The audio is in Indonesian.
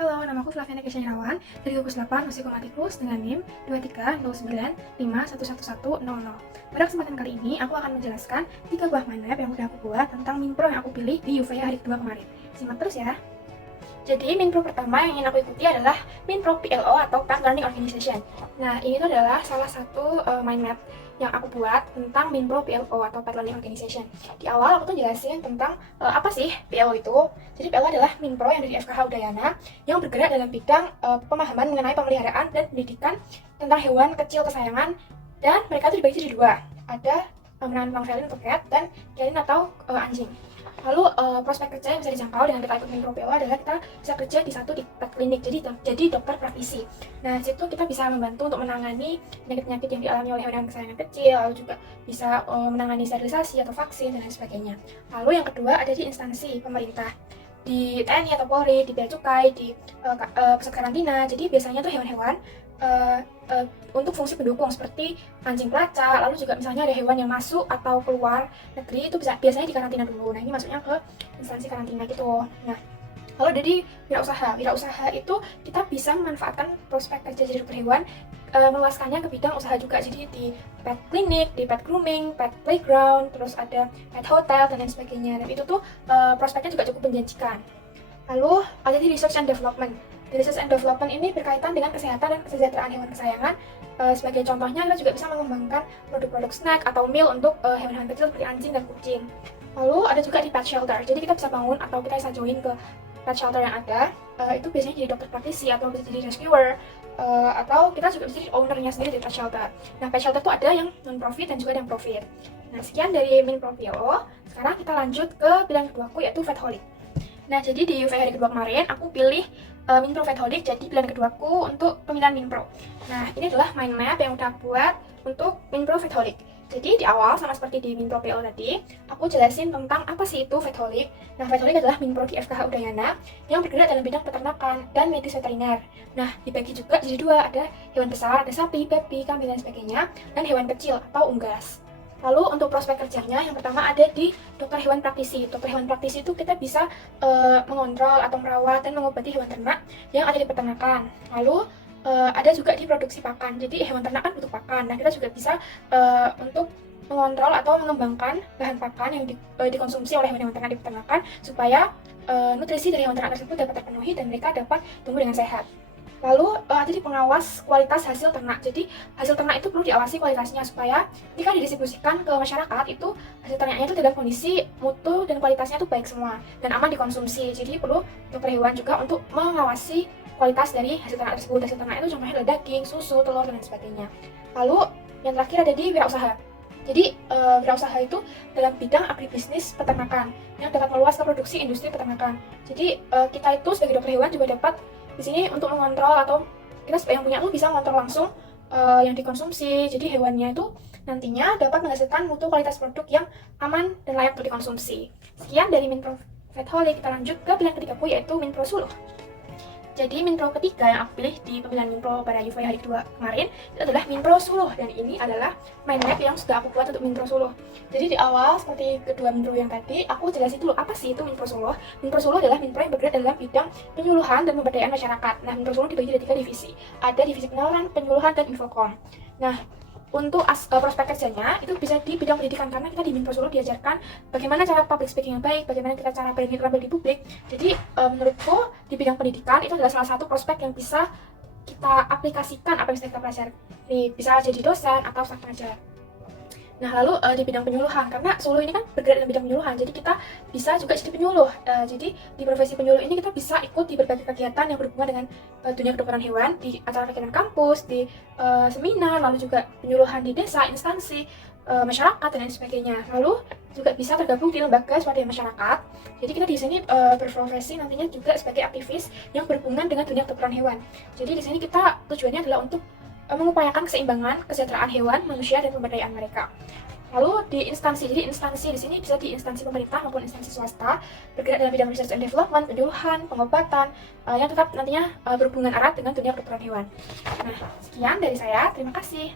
Halo, nama aku Flaviana Kesha Irawan dari Gugus 8 Psikomatikus dengan NIM 2309511100. Pada kesempatan kali ini, aku akan menjelaskan 3 buah mind map yang udah aku buat tentang Minpro yang aku pilih di UVA hari kedua kemarin. Simak terus ya. Jadi, Minpro pertama yang ingin aku ikuti adalah Minpro PLO atau Path Learning Organization. Nah, ini tuh adalah salah satu mind map yang aku buat tentang Minpro PLO atau Path Learning Organization. Di awal aku tuh jelasin tentang apa sih PLO itu. Jadi PLO adalah Minpro yang dari FKH Udayana yang bergerak dalam bidang pemahaman mengenai pemeliharaan dan pendidikan tentang hewan kecil kesayangan, dan mereka tuh dibagi jadi dua. Ada mengenai felin atau cat dan canine atau anjing. Lalu prospek kerja yang bisa dijangkau dengan kita ikut Minpro PLO adalah kita bisa kerja di satu di pet klinik, jadi dokter praktisi. Nah, di situ kita bisa membantu untuk menangani penyakit-penyakit yang dialami oleh hewan kesayangan kecil, lalu juga bisa menangani sterilisasi atau vaksin dan lain sebagainya. Lalu yang kedua ada di instansi pemerintah, di TNI atau Polri, di Bea Cukai, di pusat karantina. Jadi biasanya tuh hewan-hewan untuk fungsi pendukung seperti anjing pelacak, lalu juga misalnya ada hewan yang masuk atau keluar negeri itu biasanya dikarantina dulu. Nah, ini masuknya ke instansi karantina gitu. Nah, lalu ada di wirausaha itu kita bisa memanfaatkan prospek kerja jadi dokter hewan, meluaskannya ke bidang usaha juga. Jadi di pet clinic, di pet grooming, pet playground, terus ada pet hotel dan lain sebagainya. Dan itu tuh prospeknya juga cukup menjanjikan. Lalu ada di research and development. Di research and development ini berkaitan dengan kesehatan dan kesejahteraan hewan kesayangan. Sebagai contohnya, kita juga bisa mengembangkan produk-produk snack atau meal untuk hewan-hewan kecil seperti anjing dan kucing. Lalu ada juga di pet shelter. Jadi kita bisa bangun atau kita bisa join ke pet shelter yang ada. Itu biasanya jadi dokter praktisi atau bisa jadi rescuer, atau kita juga bisa jadi ownernya sendiri di pet shelter. Nah, pet shelter itu ada yang non-profit dan juga ada yang profit. Nah, sekian dari Minpro PLO. Sekarang kita lanjut ke pilihan keduaku, yaitu Vetholic. Nah, jadi di UVA hari kedua kemarin aku pilih Minpro Vetholic jadi pilihan keduaku untuk pemilihan Minpro. Nah, ini adalah mind map yang udah aku buat untuk Minpro Vetholic. Jadi di awal sama seperti di Minpro PLO tadi, aku jelasin tentang apa sih itu Vetholic. Nah, Vetholic adalah Minpro di FKH Udayana yang bergerak dalam bidang peternakan dan medis veteriner. Nah, dibagi juga jadi dua, ada hewan besar, ada sapi, babi, kambing dan sebagainya, dan hewan kecil atau unggas. Lalu untuk prospek kerjanya, yang pertama ada di dokter hewan praktisi. Dokter hewan praktisi itu kita bisa mengontrol atau merawat dan mengobati hewan ternak yang ada di peternakan. Lalu ada juga di produksi pakan. Jadi hewan ternak kan butuh pakan. Nah, kita juga bisa untuk mengontrol atau mengembangkan bahan pakan yang dikonsumsi oleh hewan ternak di peternakan supaya nutrisi dari hewan ternak tersebut dapat terpenuhi dan mereka dapat tumbuh dengan sehat. Lalu ada di pengawas kualitas hasil ternak. Jadi hasil ternak itu perlu diawasi kualitasnya supaya ketika didistribusikan ke masyarakat itu hasil ternaknya itu dalam kondisi mutu dan kualitasnya itu baik semua dan aman dikonsumsi. Jadi perlu dokter hewan juga untuk mengawasi kualitas dari hasil ternak tersebut. Hasil ternak itu contohnya adalah daging, susu, telur dan sebagainya. Lalu yang terakhir ada di wirausaha. Jadi wirausaha itu dalam bidang agribisnis peternakan yang dapat meluas ke produksi industri peternakan. Jadi kita itu sebagai dokter hewan juga dapat di sini untuk mengontrol, atau kita yang punya tuh bisa mengontrol langsung yang dikonsumsi. Jadi hewannya itu nantinya dapat menghasilkan mutu kualitas produk yang aman dan layak untuk dikonsumsi. Sekian dari Minpro Vetholic. Kita lanjut ke pilihan ketigaku, yaitu Minpro Suluh. Jadi Minpro ketiga yang aku pilih di pemilihan Minpro pada UVA hari kedua kemarin itu adalah Minpro Suluh, dan ini adalah mind map yang sudah aku buat untuk Minpro Suluh. Jadi di awal seperti kedua Minpro yang tadi, aku jelasin dulu apa sih itu Minpro Suluh. Minpro Suluh adalah Minpro yang bergerak dalam bidang penyuluhan dan pemberdayaan masyarakat. Nah, Minpro Suluh dibagi jadi 3 divisi. Ada divisi penalaran, penyuluhan, dan infokom. Nah, untuk prospek kerjanya itu bisa di bidang pendidikan, karena kita di Minpro Suluh diajarkan bagaimana cara public speaking yang baik, bagaimana kita cara berani tampil di publik. Jadi menurutku di bidang pendidikan itu adalah salah satu prospek yang bisa kita aplikasikan apa yang sudah kita pelajari. Bisa jadi dosen atau staf pengajar. Nah, lalu di bidang penyuluhan, karena Suluh ini kan bergerak dalam bidang penyuluhan, jadi kita bisa juga jadi penyuluh. Jadi di profesi penyuluh ini kita bisa ikut di berbagai kegiatan yang berhubungan dengan dunia kedokteran hewan, di acara kegiatan kampus, di seminar, lalu juga penyuluhan di desa, instansi, masyarakat dan lain sebagainya. Lalu juga bisa tergabung di lembaga swadaya masyarakat. Jadi kita di sini berprofesi nantinya juga sebagai aktivis yang berhubungan dengan dunia kedokteran hewan. Jadi di sini kita tujuannya adalah untuk mengupayakan keseimbangan kesejahteraan hewan, manusia, dan pemberdayaan mereka. Lalu di instansi, jadi instansi di sini bisa di instansi pemerintah maupun instansi swasta, bergerak dalam bidang research and development, penyuluhan, pengobatan, yang tetap nantinya berhubungan erat dengan dunia kedokteran hewan. Nah, sekian dari saya. Terima kasih.